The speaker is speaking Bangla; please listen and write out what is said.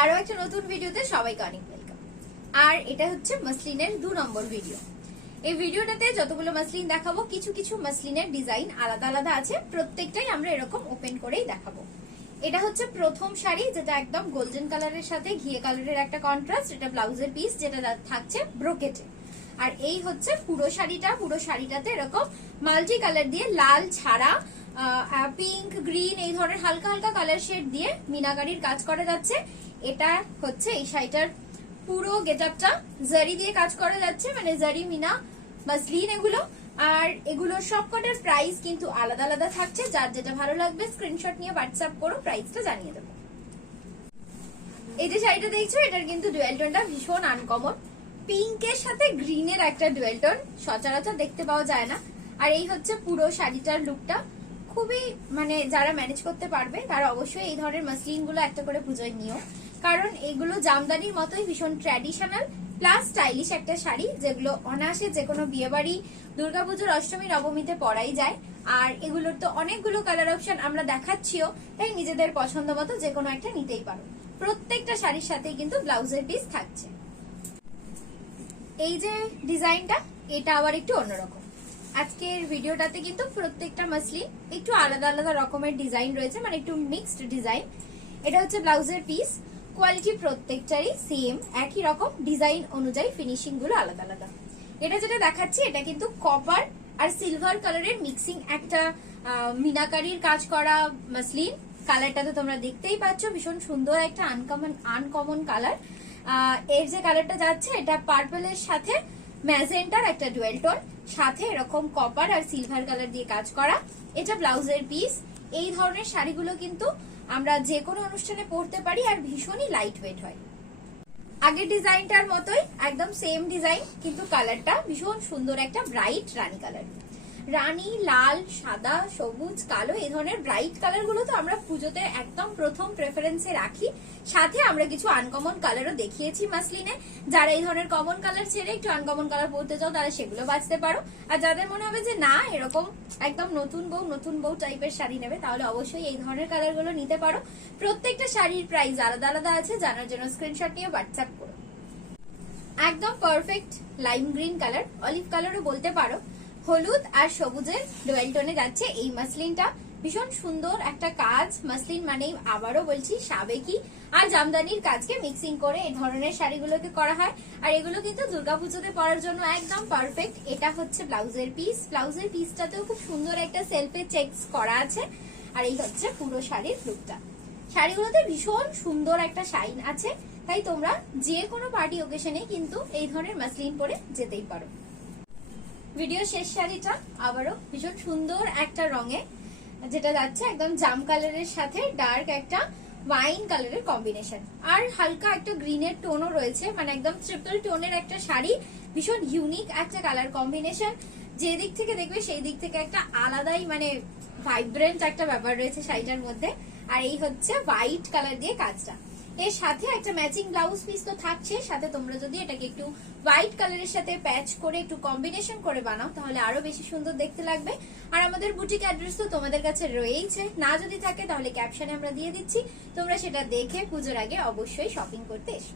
আরো একটা নতুন ভিডিওতে সবাইকে অনেক ওয়েলকাম। আর এটা হচ্ছে মাসলিনের 2 নম্বর ভিডিও। এই ভিডিওটাতে যতগুলো মাসলিন দেখাবো কিছু কিছু মাসলিনের ডিজাইন আলাদা আলাদা আছে, প্রত্যেকটাই আমরা এরকম ওপেন করেই দেখাবো। এটা হচ্ছে প্রথম শাড়ি, যেটা একদম গোল্ডেন কালারের সাথে ঘিয়ে কালারের একটা কন্ট্রাস্ট। এটা ব্লাউজের পিস, যেটা থাকছে ব্রোকেটে। আর এই হচ্ছে পুরো শাড়িটা। পুরো শাড়িটাতে এরকম মাল্টি কালার দিয়ে, লাল ছাড়া পিঙ্ক, গ্রিন, এই ধরনের হালকা হালকা কালার শেড দিয়ে মিনাকারির কাজ করা যাচ্ছে। এটা হচ্ছে এই শাড়িটার পুরো গেটআপটা জারি দিয়ে কাজ করা যাচ্ছে, মানে জারি মিনা মাসলিন এগুলো। আর এগুলোর সবকটার প্রাইস কিন্তু আলাদা আলাদা থাকছে। যার যেটা ভালো লাগবে স্ক্রিনশট নিয়ে হোয়াটসঅ্যাপ করো, প্রাইসটা জানিয়ে দেবো। এই যে শাড়িটা দেখছো, এটার কিন্তু ডুয়েল টোনটা ভীষণ আনকমন। পিঙ্কের সাথে গ্রিনের একটা ডুয়েল টোন সচরাচর দেখতে পাওয়া যায় না। আর এই হচ্ছে পুরো শাড়িটার লুকটা। খুবই মানে যারা ম্যানেজ করতে পারবে তারা অবশ্যই এই ধরনের মাসলিন গুলো একটা করে পুজোয় নিও, কারণ এগুলো জামদানির মতোই ভীষণ ট্র্যাডিশনাল প্লাস স্টাইলিশ একটা শাড়ি, যেগুলো অনায়াসে যে কোনো বিয়ে বাড়ি, দুর্গাপুজোর অষ্টমী নবমীতে পরাই যায়। আর এগুলোর তো অনেকগুলো কালার অপশন আমরা দেখাচ্ছিও, তাই নিজেদের পছন্দ মতো যে কোনো একটা নিতেই পারো। প্রত্যেকটা শাড়ির সাথে কিন্তু ব্লাউজের পিস থাকছে। এই যে ডিজাইনটা, এটা আবার একটু অন্যরকম। আজকের ভিডিওটাতে কিন্তু প্রত্যেকটা মাসলিন একটু আলাদা আলাদা রকমের ডিজাইন রয়েছে, মানে একটু মিক্সড ডিজাইন। এটা হচ্ছে ব্লাউজের পিস। কোয়ালিটি প্রত্যেকটারই সেম, একই রকম, ডিজাইন অনুযায়ী ফিনিশিং গুলো আলাদা আলাদা। এটা যেটা দেখাচ্ছি এটা কিন্তু কপার আর সিলভার কালারের মিক্সিং একটা মিনাকারির কাজ করা মাসলিন। কালারটা তো তোমরা দেখতেই পাচ্ছ, ভীষণ সুন্দর একটা আনকমন কালার। এর যে কালারটা যাচ্ছে এটা পার্পলের সাথে ম্যাজেন্টার একটা ডুয়েল টোন, সাথে এরকম কপার আর সিলভার কালার দিয়ে কাজ করা। এটা ব্লাউজের পিস। এই ধরনের শাড়িগুলো কিন্তু আমরা যে কোনো অনুষ্ঠানে পরতে পারি আর ভীষণই লাইট ওয়েট হয়। আগের ডিজাইনটার মতোই একদম সেম ডিজাইন, কিন্তু কালারটা ভীষণ সুন্দর একটা ব্রাইট রানী কালার। রানী, লাল, সাদা, সবুজ, কালো, এই ধরনের ব্রাইট কালার গুলো তো আমরা পুজোতে একদম প্রথম প্রেফারেন্সে রাখি। সাথে আমরা কিছু আনকমন কালারও দেখিয়েছি মাসলিনে। যারা এই ধরনের কমন কালার ছেড়ে একটু আনকমন কালার পরতে চাও তারা সেগুলো বাঁচতে পারো। আর যাদের মনে হবে যে না এরকম একদম নতুন বউ টাইপের শাড়ি নেবে, তাহলে অবশ্যই এই ধরনের কালার গুলো নিতে পারো। প্রত্যেকটা শাড়ির প্রাইস আলাদা আলাদা আছে, জানার জন্য স্ক্রিনশট নিয়ে হোয়াটসঅ্যাপ করো। একদম perfect lime green colour, olive কালারও বলতে পারো। হলুদ আর সবুজের ডুয়েল টোনে যাচ্ছে এই মাসলিনটা। ভীষণ সুন্দর একটা কাজ। মাসলিন মানেই আবারও বলছি সাবেকি আর জামদানির কাজকে মিক্সিং করে এই ধরনের শাড়িগুলোকে করা হয়। আর এগুলো কিন্তু দুর্গাপুজোতে পরার জন্য একদম পারফেক্ট। এটা হচ্ছে ব্লাউজের পিস। ব্লাউজের পিসটাতেও খুব সুন্দর একটা সেলফে চেকস করা আছে। আর এই হচ্ছে পুরো শাড়ির লুকটা। শাড়িগুলোতে ভীষণ সুন্দর একটা শাইন আছে, তাই তোমরা যে কোনো পার্টি ওকেশনে কিন্তু এই ধরনের মাসলিন পরে যেতেই পারো। ভিডিও শেষ শাড়িটা আবারও ভীষণ সুন্দর একটা রঙে, যেটা যাচ্ছে একদম জাম কালারের সাথে ডার্ক একটা ওয়াইন কালারের কম্বিনেশন। আর হালকা একটা গ্রিনের টোনও রয়েছে, মানে একদম ট্রিপল টোনের একটা শাড়ি। ভীষণ ইউনিক একটা কালার কম্বিনেশন। যে দিক থেকে দেখবে সেই দিক থেকে একটা আলাদাই মানে ভাইব্রেন্ট একটা ব্যাপার রয়েছে শাড়িটার মধ্যে। আর এই হচ্ছে হোয়াইট কালার দিয়ে কাজটা। এর সাথে একটা ম্যাচিং ব্লাউজ পিস তো থাকছে, সাথে তোমরা যদি এটাকে একটু হোয়াইট কালারের সাথে প্যাচ করে একটু কম্বিনেশন করে বানাও তাহলে আরো বেশি সুন্দর দেখতে লাগবে। আর আমাদের বুটিক অ্যাড্রেস তো তোমাদের কাছে রয়েইছে, না যদি থাকে তাহলে ক্যাপশনে আমরা দিয়ে দিচ্ছি, তোমরা সেটা দেখে পুজোর আগে অবশ্যই শপিং করতে এসো।